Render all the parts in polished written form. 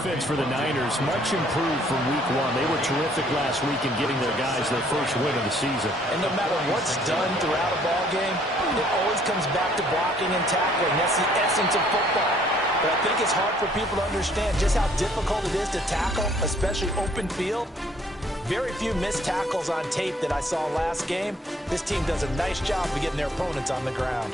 defense for the Niners, much improved from week one. They were terrific last week in getting their guys their first win of the season. And no matter what's done throughout a ball game, it always comes back to blocking and tackling. That's the essence of football. But I think it's hard for people to understand just how difficult it is to tackle, especially open field. Very few missed tackles on tape that I saw last game. This team does a nice job of getting their opponents on the ground.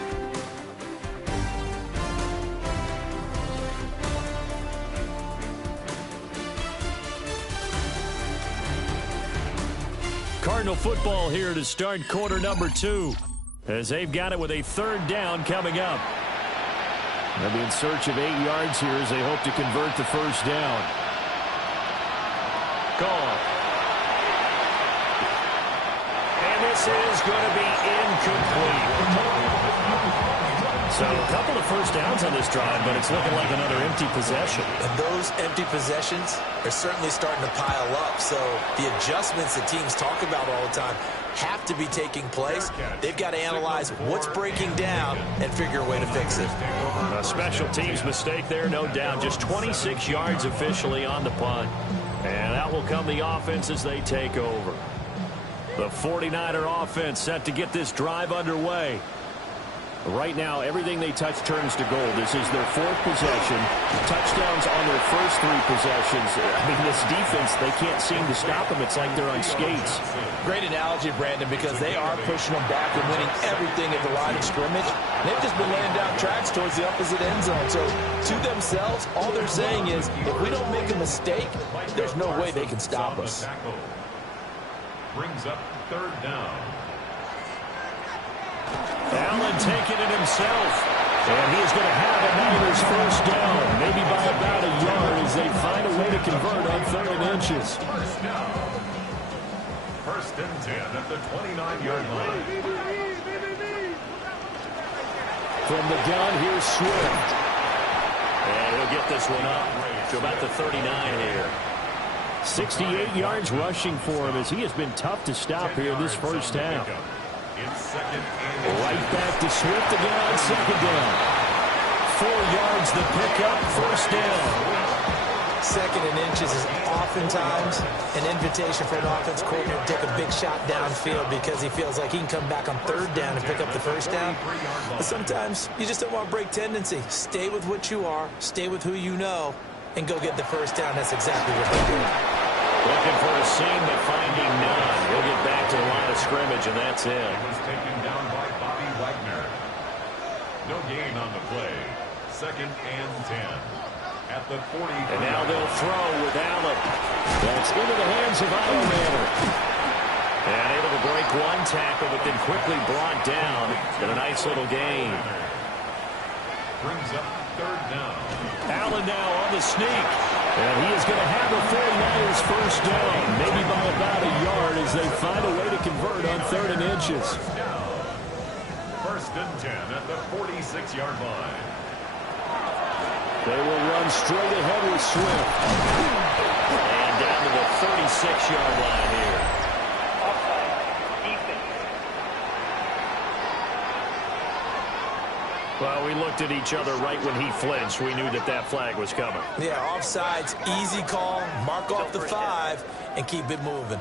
Cardinal football here to start quarter number 2, as they've got it with a third down coming up. They'll be in search of 8 yards here as they hope to convert the first down. Call. And this is going to be incomplete. So a couple of first downs on this drive, but it's looking like another empty possession. And those empty possessions are certainly starting to pile up. So the adjustments that teams talk about all the time have to be taking place. They've got to analyze what's breaking down and figure a way to fix it. A special teams mistake there, no doubt. Just 26 yards officially on the punt. And out will come the offense as they take over. The 49er offense set to get this drive underway. Right now, everything they touch turns to gold. This is their 4th possession. Touchdowns on their first 3 possessions. I mean, this defense, they can't seem to stop them. It's like they're on skates. Great analogy, Brandon, because they are pushing them back and winning everything at the line of scrimmage. They've just been laying down tracks towards the opposite end zone. So, to themselves, all they're saying is, if we don't make a mistake, there's no way they can stop us. Brings up third down. Allen taking it himself. And he is going to have a Niners first down, maybe by about a yard as they find a way to convert on 3rd and inches. First and 10 at the 29-yard line. From the gun, here's Swift. And he'll get this one up to about the 39 here. 68 yards rushing for him as he has been tough to stop here this first half. Right back to Swift again on 2nd down. 4 yards the pickup, first down. 2nd and inches is oftentimes an invitation for an offense coordinator to take a big shot downfield because he feels like he can come back on 3rd down and pick up the first down. But sometimes you just don't want to break tendency. Stay with what you are, stay with who you know, and go get the first down. That's exactly what they did. Looking for a seam, but finding none. He'll get back to the line of scrimmage, and that's it. He was taken down by Bobby Wagner. No gain on the play. 2nd and 10. At the 40. And now they'll throw with Allen. That's into the hands of Manor. And able to break one tackle, but then quickly brought down in a nice little gain. Brings up 3rd down. Allen now on the sneak. And he is going to have the 49ers first down, maybe by about a yard as they find a way to convert on 3rd and inches. First and 10 at the 46-yard line. They will run straight ahead with Swift. And down to the 36-yard line here. Well, we looked at each other right when he flinched. We knew that that flag was coming. Yeah, offsides, easy call, mark off the 5, and keep it moving.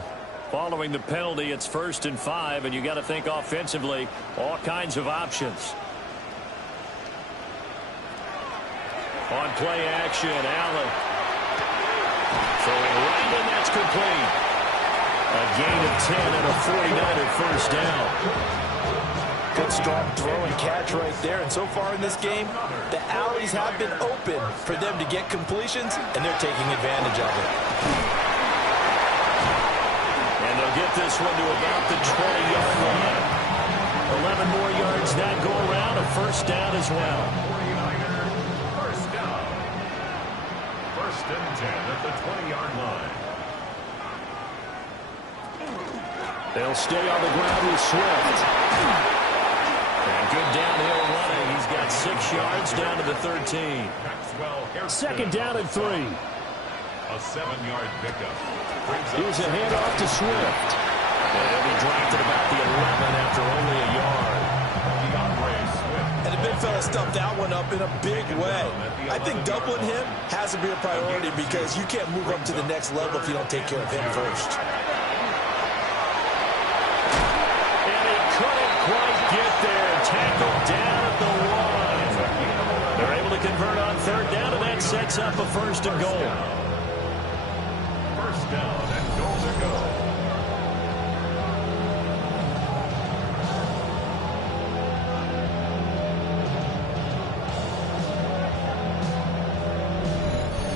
Following the penalty, it's 1st and 5, and you got to think offensively, all kinds of options. On play action, Allen. Throwing right, and that's complete. A gain of 10 and a 49er first down. Good strong throw and catch right there. And so far in this game, the alleys have been open for them to get completions, and they're taking advantage of it. And they'll get this one to about the 20-yard line. 11 more yards that go around, a first down as well. 49er first down. First and 10 at the 20-yard line. They'll stay on the ground with Swift. And good downhill running. He's got 6 yards down to the 13. 2nd down and 3. A 7-yard pickup. Here's a handoff to Swift. And he'll be dropped at about the 11 after only a yard. And a bit fella stuffed that one up in a big way. I think doubling him has to be a priority because you can't move up to the next level if you don't take care of him first. And he couldn't quite get there. Tackled down at the 1. They're able to convert on third down, and that sets up a first and goal. First down and goal to go.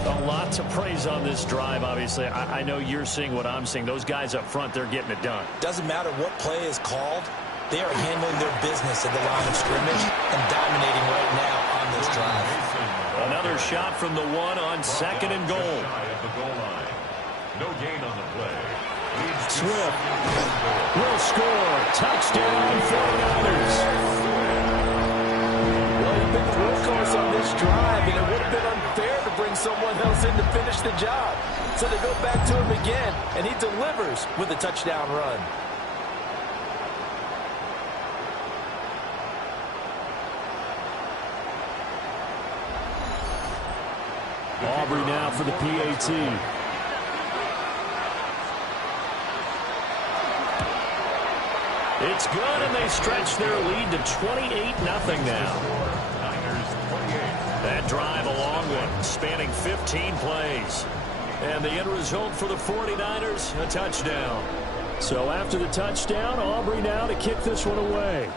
A lot to praise on this drive, obviously. I know you're seeing what I'm seeing. Those guys up front, they're getting it done. Doesn't matter what play is called. They are handling their business at the line of scrimmage and dominating right now on this drive. Another shot from the 1 on second and goal. No gain on the play. Swift will score. Touchdown, 49ers. Well, he's been the workhorse on this drive, and it would have been unfair to bring someone else in to finish the job. So they go back to him again, and he delivers with a touchdown run. Aubrey now for the PAT. It's good, and they stretch their lead to 28-0 now. That drive, a long one, spanning 15 plays. And the end result for the 49ers, a touchdown. So after the touchdown, Aubrey now to kick this one away.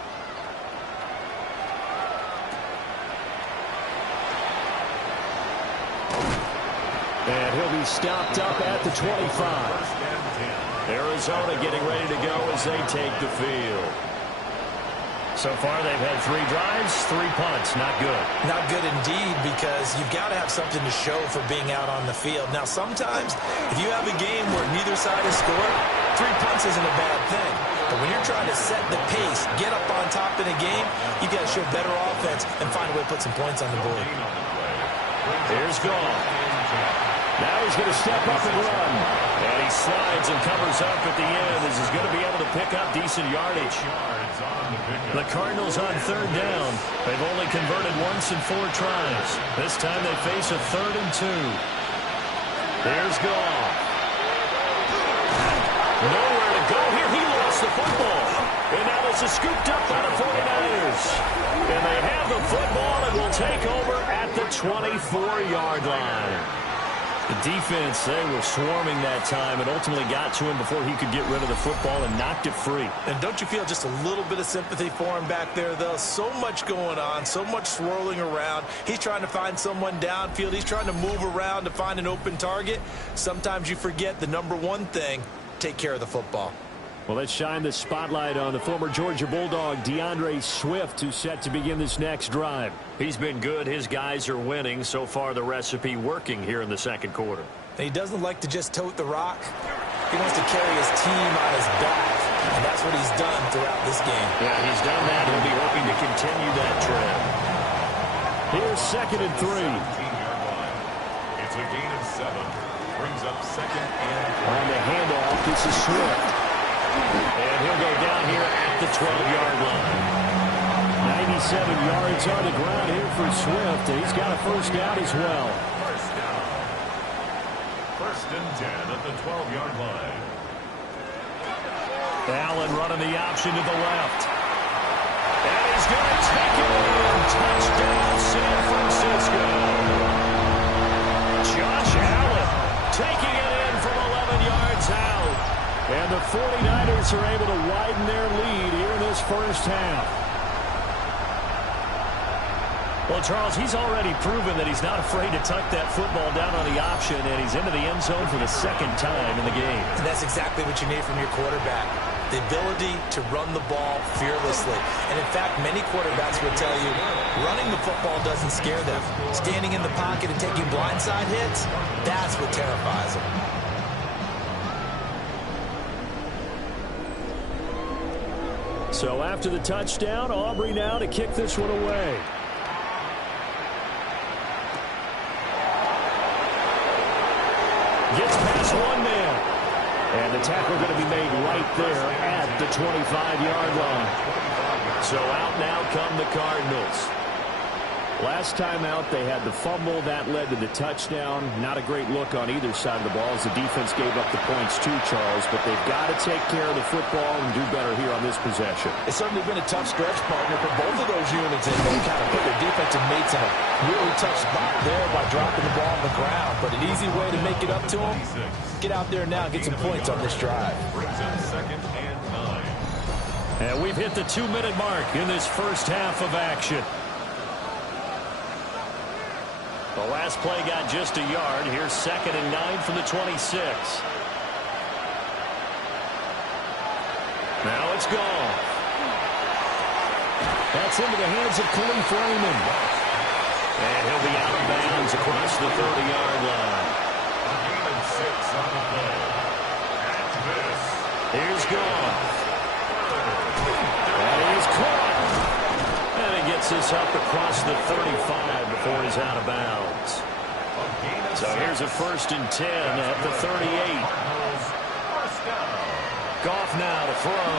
And he'll be stopped up at the 25. Arizona getting ready to go as they take the field. So far, they've had 3 drives, 3 punts. Not good. Not good indeed, because you've got to have something to show for being out on the field. Now, sometimes, if you have a game where neither side has scored, 3 punts isn't a bad thing. But when you're trying to set the pace, get up on top in a game, you've got to show better offense and find a way to put some points on the board. Here's Gall. Now he's going to step up and run. And he slides and covers up at the end as he's going to be able to pick up decent yardage. The Cardinals on third down. They've only converted once in 4 tries. This time they face a 3rd and 2. There's Gall. Nowhere to go here. He lost the football. And now this is scooped up by the 49ers. And they have the football and will take over at the 24-yard line. The defense, they were swarming that time and ultimately got to him before he could get rid of the football and knocked it free. And don't you feel just a little bit of sympathy for him back there, though? So much going on, so much swirling around. He's trying to find someone downfield. He's trying to move around to find an open target. Sometimes you forget the number one thing, take care of the football. Well, let's shine the spotlight on the former Georgia Bulldog, DeAndre Swift, who's set to begin this next drive. He's been good. His guys are winning. So far, the recipe working here in the second quarter. And he doesn't like to just tote the rock. He wants to carry his team on his back, and that's what he's done throughout this game. Yeah, he's done that. He'll be hoping to continue that trend. Here's 2nd and 3. It's a gain of 7. Brings up 2nd and 3. On the handoff, this is Swift. And he'll go down here at the 12-yard line. 97 yards on the ground here for Swift, and he's got a first down as well. First down. 1st and 10 at the 12-yard line. Allen running the option to the left. And he's going to take it in. Touchdown, San Francisco. Josh Allen taking it in from 11 yards out. And the 49ers are able to widen their lead here in this first half. Well, Charles, he's already proven that he's not afraid to tuck that football down on the option, and he's into the end zone for the 2nd time in the game. And that's exactly what you need from your quarterback, the ability to run the ball fearlessly. And, in fact, many quarterbacks will tell you running the football doesn't scare them. Standing in the pocket and taking blindside hits, that's what terrifies them. So after the touchdown, Aubrey now to kick this one away. Gets past one man. And the tackle going to be made right there at the 25-yard line. So out now come the Cardinals. Last time out, they had the fumble. That led to the touchdown. Not a great look on either side of the ball as the defense gave up the points too, Charles. But they've got to take care of the football and do better here on this possession. It's certainly been a tough stretch, partner, for both of those units. And they kind of put their defensive mates in a really tough spot there by dropping the ball on the ground. But an easy way to make it up to them, get out there now and get some points on this drive. Brings in 2nd and 9. And we've hit the 2-minute mark in this first half of action. The last play got just a yard. Here's 2nd and 9 from the 26. Now it's gone. That's into the hands of Khalif Raymond. And he'll be out of bounds across the 30-yard line. A gain of 6 on the play. And this. Here's Goff. That is caught. And he gets this up across the 35 before he's out of bounds. So here's a 1st and 10 at the 38. Goff now to throw.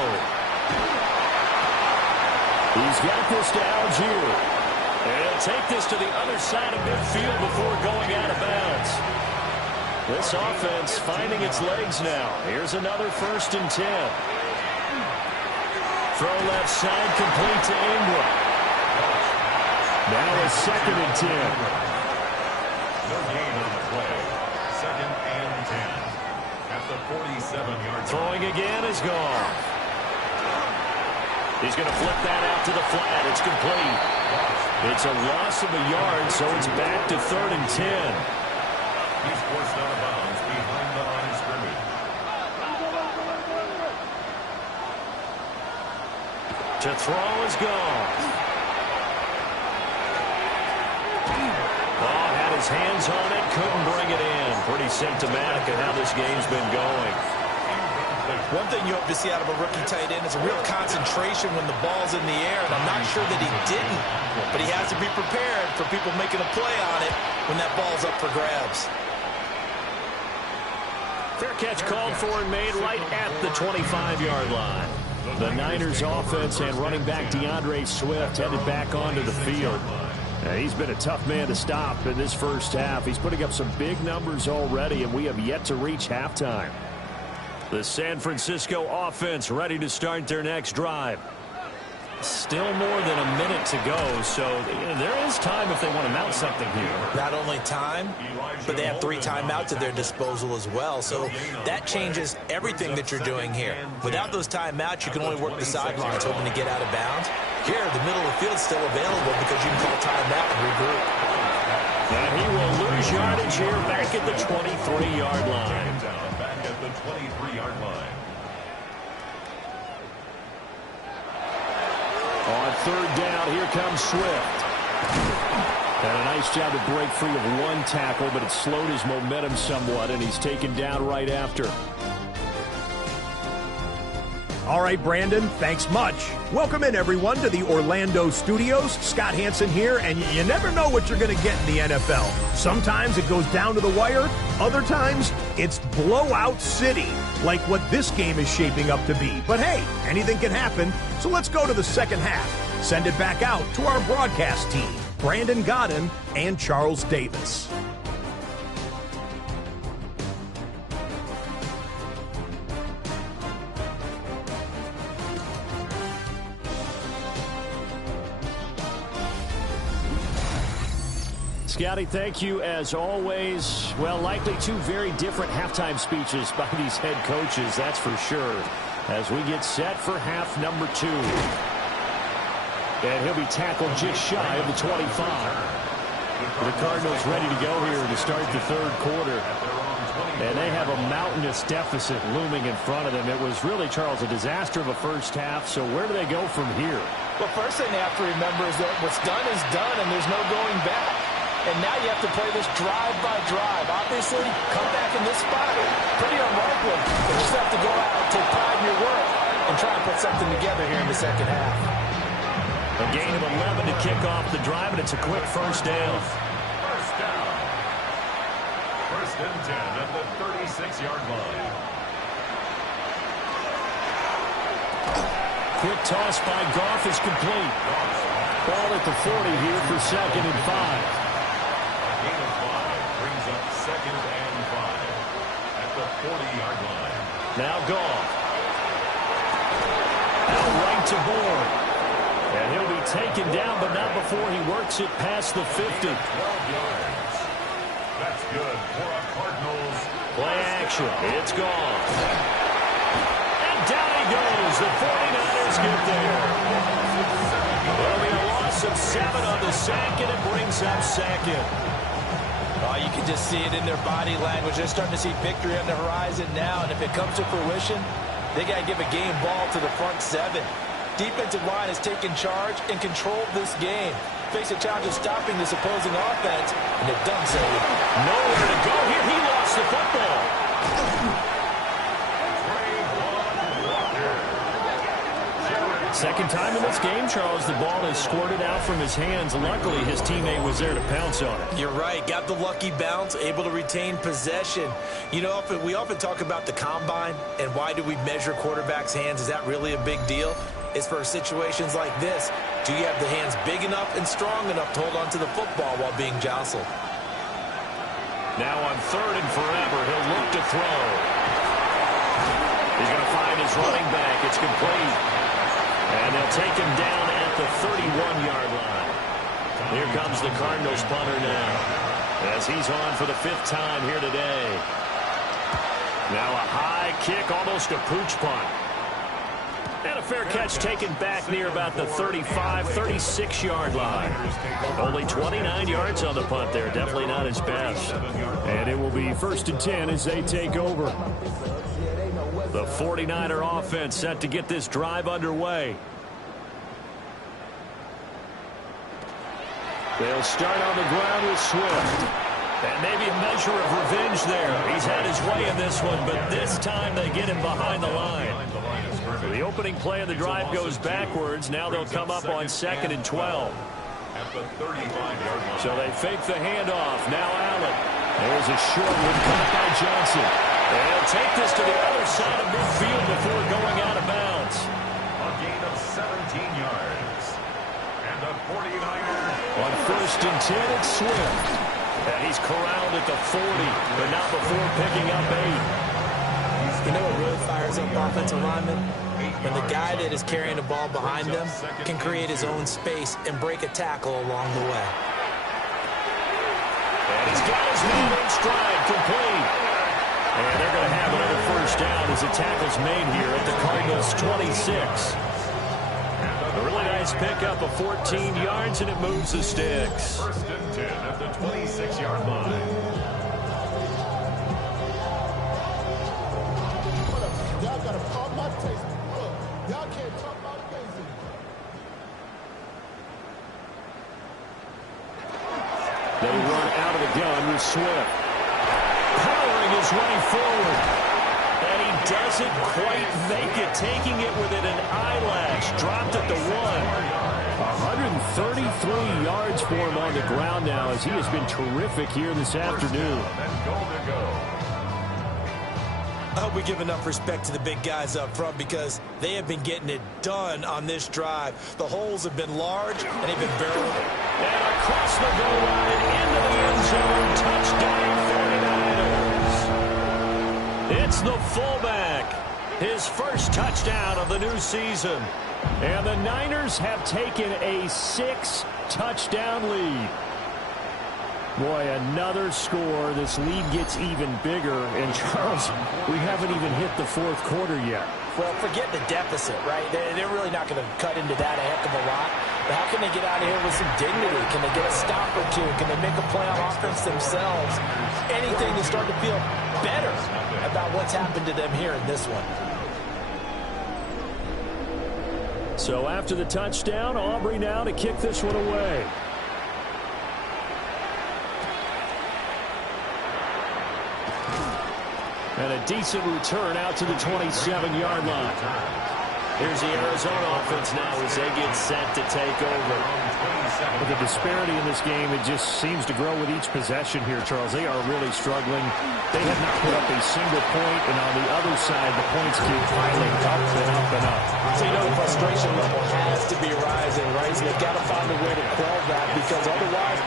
He's got this to Algier. And he'll take this to the other side of midfield before going out of bounds. This offense finding its legs now. Here's another 1st and 10. Throw left side complete to Ingram. Now a 2nd and 10. No gain on the play. 2nd and 10. At the 47-yard line. Throwing again is gone. He's going to flip that out to the flat. It's complete. It's a loss of a yard, so it's back to 3rd and 10. He's forced out of bounds behind the line of scrimmage. To throw is gone. Ball had his hands on it, couldn't bring it in. Pretty symptomatic of how this game's been going. One thing you hope to see out of a rookie tight end is a real concentration when the ball's in the air, and I'm not sure that he didn't, but he has to be prepared for people making a play on it when that ball's up for grabs. Fair catch called for and made right at the 25-yard line. The Niners offense and running back DeAndre Swift headed back onto the field. He's been a tough man to stop in this first half. He's putting up some big numbers already, and we have yet to reach halftime. The San Francisco offense ready to start their next drive. Still more than a minute to go, so there is time if they want to mount something here. Not only time, but they have 3 timeouts at their disposal as well, so that changes everything that you're doing here. Without those timeouts, you can only work the sidelines hoping to get out of bounds. Here, the middle of the field's still available because you can call timeout and regroup. And he will lose yardage here back at the 23-yard line. Back at the 23-yard line. On 3rd down, here comes Swift. And a nice job to break free of 1 tackle, but it slowed his momentum somewhat, and he's taken down right after. All right, Brandon, thanks much. Welcome in, everyone, to the Orlando studios. Scott Hansen here, and you never know what you're going to get in the NFL. Sometimes it goes down to the wire. Other times, it's blowout city, like what this game is shaping up to be. But hey, anything can happen, so let's go to the second half. Send it back out to our broadcast team, Brandon Godden and Charles Davis. Scotty, thank you as always. Well, likely 2 very different halftime speeches by these head coaches, that's for sure, as we get set for half number 2. And he'll be tackled just shy of the 25. The Cardinals ready to go here to start the 3rd quarter. And they have a mountainous deficit looming in front of them. It was really, Charles, a disaster of a first half. So where do they go from here? Well, first thing they have to remember is that what's done is done, and there's no going back. And now you have to play this drive by drive. Obviously, come back in this spot, pretty unlikely. You just have to go out, take pride in your work, and try and put something together here in the second half. A gain of 11 to kick off the drive, and it's a quick first down. First down. 1st and 10 at the 36-yard line. Quick toss by Goff is complete. Ball at the 40 here for 2nd and 5. A gain of 5 brings up 2nd and 5 at the 40-yard line. Now Goff. Out right to Bourne. And he'll be taken down, but not before he works it past the 50. 12 yards. That's good for a Cardinals. Play action. It's gone. And down he goes. The 49ers get there. There'll be a loss of 7 on the sack, and it brings up 2nd. Oh, you can just see it in their body language. They're starting to see victory on the horizon now, and if it comes to fruition, they got to give a game ball to the front 7. Defensive line has taken charge and controlled this game. Face a challenge of stopping this opposing offense, and they've done so. Nowhere to go here. He lost the football. Second time in this game, Charles, the ball is squirted out from his hands. Luckily, his teammate was there to pounce on it. You're right. Got the lucky bounce, able to retain possession. You know, we often talk about the combine and why do we measure quarterbacks' hands. Is that really a big deal? It's for situations like this. Do you have the hands big enough and strong enough to hold on to the football while being jostled? Now on 3rd and forever, he'll look to throw. He's going to find his running back. It's complete. And they'll take him down at the 31-yard line. Here comes the Cardinals punter now, as he's on for the 5th time here today. Now a high kick, almost a pooch punt. And a fair catch taken back near about the 35, 36-yard line. Only 29 yards on the punt there. Definitely not his best. And it will be 1st and 10 as they take over. The 49er offense set to get this drive underway. They'll start on the ground with Swift. And maybe a measure of revenge there. He's had his way in this one, but this time they get him behind the line. The opening play of the drive goes backwards. Now they'll come up on 2nd and 12. At the 35-yard line. So they fake the handoff. Now Allen. There's a short one caught by Johnson. They'll take this to the other side of midfield before going out of bounds. A gain of 17 yards. And the 49ers. On 1st and 10, it's Swift. And he's corralled at the 40, but not before picking up 8. You know what really fires up offensive linemen? When the guy that is carrying the ball behind them can create his own space and break a tackle along the way. And he's got his man in stride, complete. And they're going to have another 1st down as the tackle's made here at the Cardinals' 26. A really nice pickup of 14 yards, and it moves the sticks. 1st and 10 at the 26-yard line. Y'all got to pump my taste. Y'all can't talk about things. They run out of the gun with Swift. Powering his way forward. And he doesn't quite make it, taking it within an eyelash. Dropped at the 1. 133 yards for him on the ground now, as he has been terrific here this afternoon. And goal to go. I hope we give enough respect to the big guys up front because they have been getting it done on this drive. The holes have been large, and they've been barreling. And across the goal line, into the end zone, touchdown 49ers. It's the fullback, his first touchdown of the new season. And the Niners have taken a 6-touchdown lead. Boy, another score. This lead gets even bigger. And, Charles, we haven't even hit the 4th quarter yet. Well, forget the deficit, right? They're really not going to cut into that a heck of a lot. But how can they get out of here with some dignity? Can they get a stop or two? Can they make a play on offense themselves? Anything to start to feel better about what's happened to them here in this one. So after the touchdown, Aubrey now to kick this one away. And a decent return out to the 27-yard line. Here's the Arizona offense now as they get set to take over. But the disparity in this game, it just seems to grow with each possession here, Charles. They are really struggling. They have not put up a single point, and on the other side, the points keep piling up and up and up. So, you know, the frustration level has to be rising, right? So they've got to find a way to quell that, because otherwise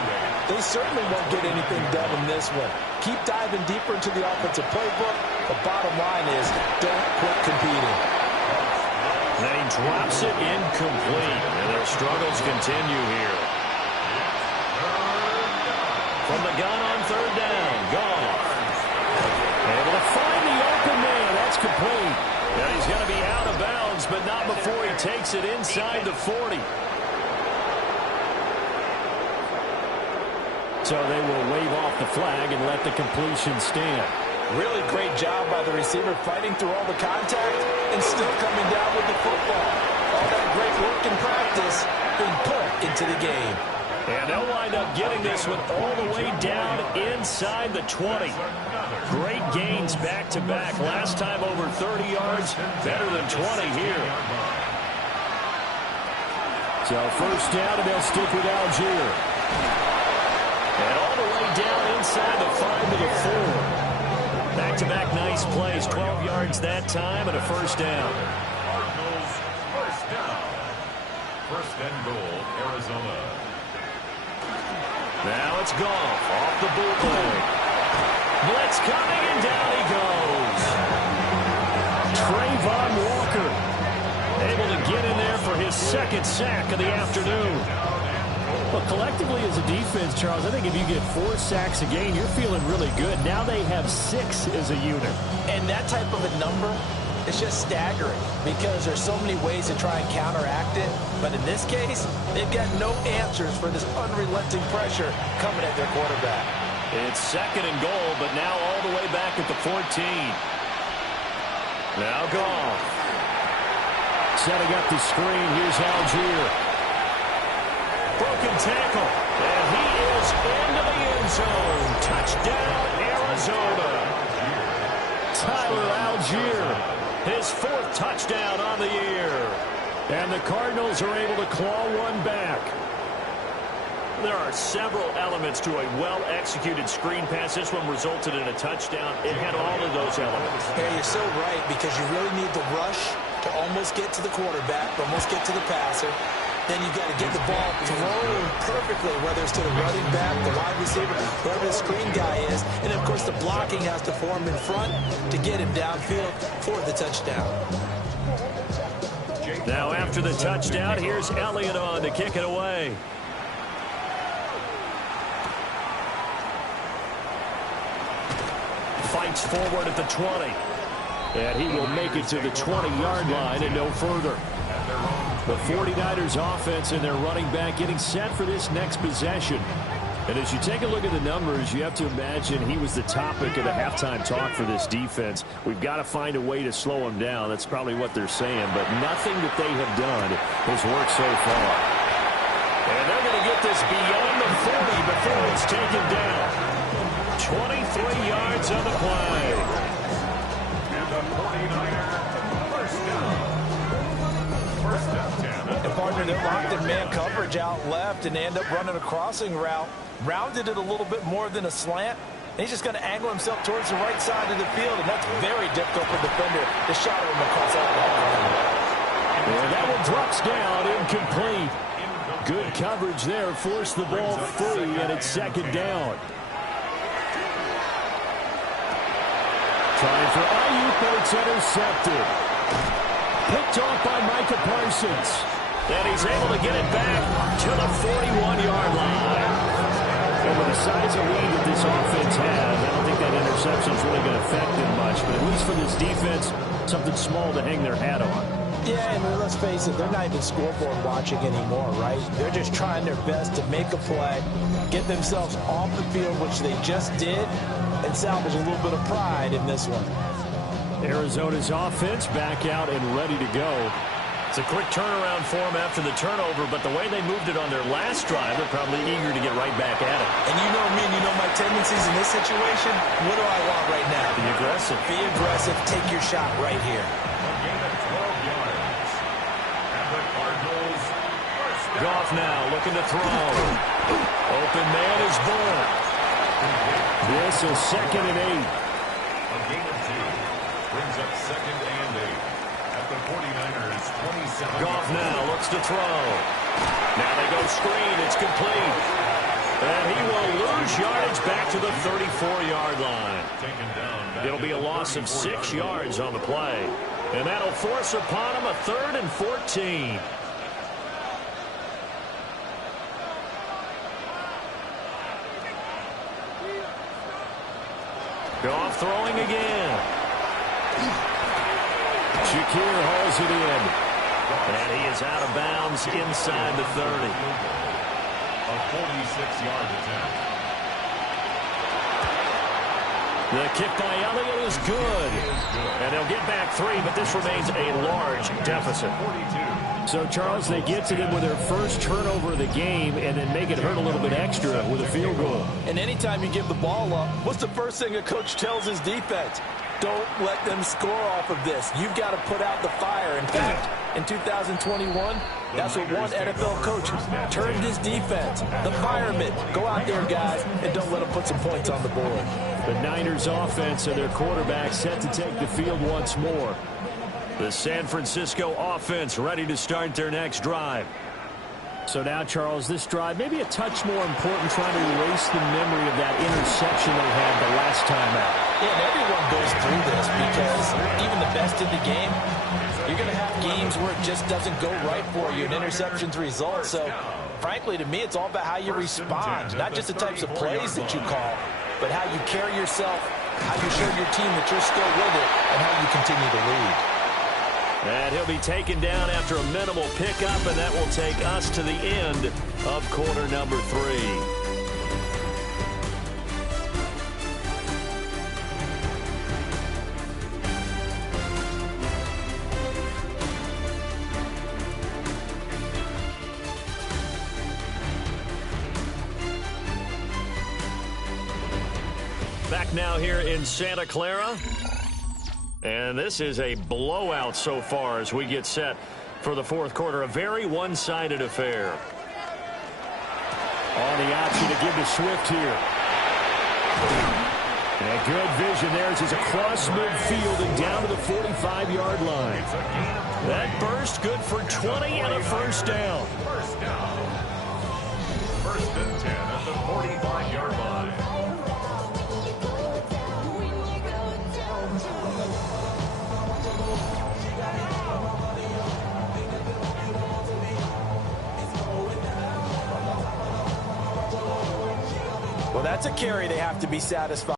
they certainly won't get anything done in this one. Keep diving deeper into the offensive playbook. The bottom line is don't quit competing. Then he drops it incomplete, and their struggles continue here. From the gun on third down, Goff. Able to find the open man. That's complete. And he's going to be out of bounds, but not before he takes it inside the 40. So they will wave off the flag and let the completion stand. Really great job by the receiver fighting through all the contact and still coming down with the football. All that great work in practice being put into the game. And they'll wind up getting this one all the way down inside the 20. Great gains back-to-back. Last time over 30 yards, better than 20 here. So first down, and they'll stick with Algier. And all the way down inside the 5 to the 4. Back-to-back nice plays, 12 yards that time, and a first down. Cardinals first down. First and goal, Arizona. Now it's Goff off the bootleg. Blitz coming, and down he goes. Trayvon Walker able to get in there for his second sack of the afternoon. Well, collectively as a defense, Charles, I think if you get 4 sacks a game, you're feeling really good. Now they have 6 as a unit. And that type of a number is just staggering because there's so many ways to try and counteract it. But in this case, they've got no answers for this unrelenting pressure coming at their quarterback. It's second and goal, but now all the way back at the 14. Now Goff. Setting up the screen. Here's Algier. Broken tackle, and he is into the end zone. Touchdown, Arizona. Tyler Algier, his 4th touchdown on the year. And the Cardinals are able to claw one back. There are several elements to a well-executed screen pass. This one resulted in a touchdown. It had all of those elements. Yeah, you're so right, because you really need the rush to almost get to the quarterback, almost get to the passer. Then you've got to get the ball thrown perfectly, whether it's to the running back, the wide receiver, whoever the screen guy is. And, of course, the blocking has to form in front to get him downfield for the touchdown. Now, after the touchdown, here's Elliott on to kick it away. Fights forward at the 20. And he will make it to the 20-yard line and no further. The 49ers offense and their running back getting set for this next possession. And as you take a look at the numbers, you have to imagine he was the topic of the halftime talk for this defense. We've got to find a way to slow him down. That's probably what they're saying. But nothing that they have done has worked so far. And they're going to get this beyond the 40 before it's taken down. 23 yards on the play. And the 49ers first down. First down, 10. And partner, they're locked in man coverage out left, and they end up running a crossing route. Rounded it a little bit more than a slant. And he's just going to angle himself towards the right side of the field, and that's very difficult for the defender to shadow him across all that. And that one drops down, incomplete. Good coverage there, forced the ball free, and it's second down. Trying for Ayuk, but it's intercepted. Picked off by Micah Parsons. And he's able to get it back to the 41-yard line. And with the size of lead that this offense has, I don't think that interception is really going to affect them much. But at least for this defense, something small to hang their hat on. Yeah, and let's face it, they're not even scoreboard watching anymore, right? They're just trying their best to make a play, get themselves off the field, which they just did, and salvage a little bit of pride in this one. Arizona's offense back out and ready to go. It's a quick turnaround for them after the turnover, but the way they moved it on their last drive, they're probably eager to get right back at it. And you know me, and you know my tendencies in this situation. What do I want right now? Be aggressive. Be aggressive. Take your shot right here. A gain of 12 yards. Cardinals. Goff now looking to throw. Open man is Bull. This is 2nd and 8. A gain of 2 brings up 2nd and 8 at the 49ers 27. Goff now looks to throw. Now they go screen. It's complete. And he will lose yardage back to the 34-yard line. Taken down. It'll be a loss of 6 yards on the play. And that'll force upon him a 3rd and 14. Goff throwing again. Shakir hauls it in. And he is out of bounds inside the 30. A 46-yard attempt. The kick by Elliott is good. And they'll get back 3, but this remains a large deficit. 42. So, Charles, they get to them with their first turnover of the game and then make it hurt a little bit extra with a field goal. And anytime you give the ball up, what's the first thing a coach tells his defense? Don't let them score off of this. You've got to put out the fire. In fact, in 2021, that's what one NFL coach turned his defense. The firemen. Go out there, guys, and don't let them put some points on the board. The Niners offense and their quarterback set to take the field once more. The San Francisco offense ready to start their next drive. So now, Charles, this drive may be a touch more important, trying to erase the memory of that interception they had the last time out. Yeah, and everyone goes through this because even the best in the game, you're going to have games where it just doesn't go right for you, and interceptions result. So, frankly, to me, it's all about how you respond, not just the types of plays that you call, but how you carry yourself, how you show your team that you're still with it, and how you continue to lead. And he'll be taken down after a minimal pickup, and that will take us to the end of quarter number 3. Back now here in Santa Clara. And this is a blowout so far as we get set for the 4th quarter. A very one-sided affair. On the option to give to Swift here. And good vision there as he's across midfield and down to the 45-yard line. That burst good for 20 and a first down. First down. 1st and 10 at the 45-yard line. Well, that's a carry they have to be satisfied.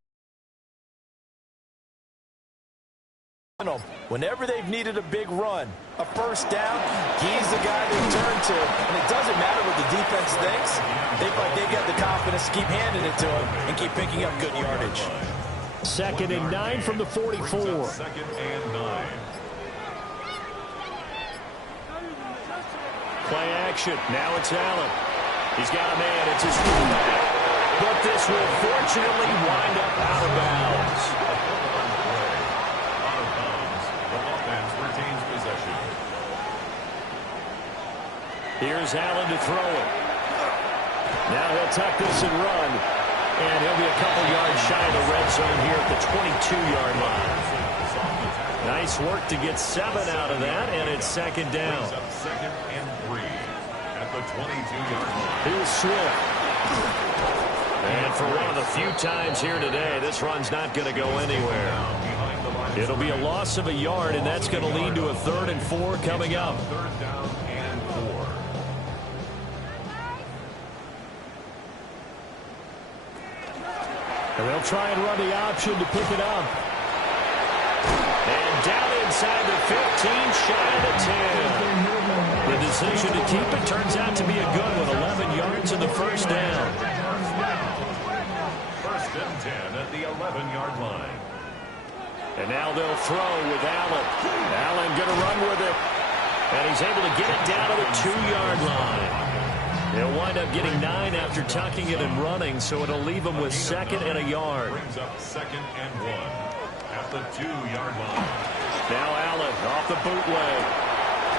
Whenever they've needed a big run, a first down, he's the guy they turn to. And it doesn't matter what the defense thinks. They've got the confidence to keep handing it to him and keep picking up good yardage. 2nd and 9 from the 44. 2nd and 9. Play action. Now it's Allen. He's got a man. It's his fullback. But this will fortunately wind up out of bounds. Out of bounds. The offense retains possession. Here's Allen to throw it. Now he'll tuck this and run. And he'll be a couple yards shy of the red zone here at the 22-yard line. Nice work to get 7 out of that, and it's 2nd down. 2nd and 3 at the 22-yard line. Here's Swift. And for one of the few times here today, this run's not going to go anywhere. It'll be a loss of a yard, and that's going to lead to a 3rd and 4 coming up. 3rd down and 4. And they'll try and run the option to pick it up. And down inside the 15, shy of the 10. The decision to keep it turns out to be a good one. 11 yards in the first down. 1st and 10 at the 11-yard line. And now they'll throw with Allen. Allen going to run with it. And he's able to get it down to the 2-yard line. They'll wind up getting 9 after tucking it and running, so it'll leave them with 2nd and a yard. Brings up 2nd and 1 at the 2-yard line. Now Allen off the bootleg.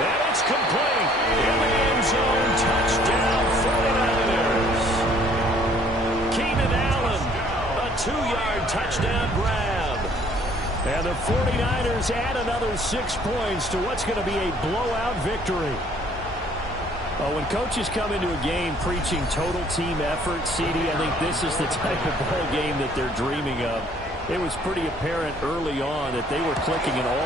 And it's complete. In the end zone, touchdown 49ers. Keenan Allen, a 2-yard touchdown grab. And the 49ers add another 6 points to what's going to be a blowout victory. Well, when coaches come into a game preaching total team effort, CD, I think this is the type of ball game that they're dreaming of. It was pretty apparent early on that they were clicking in all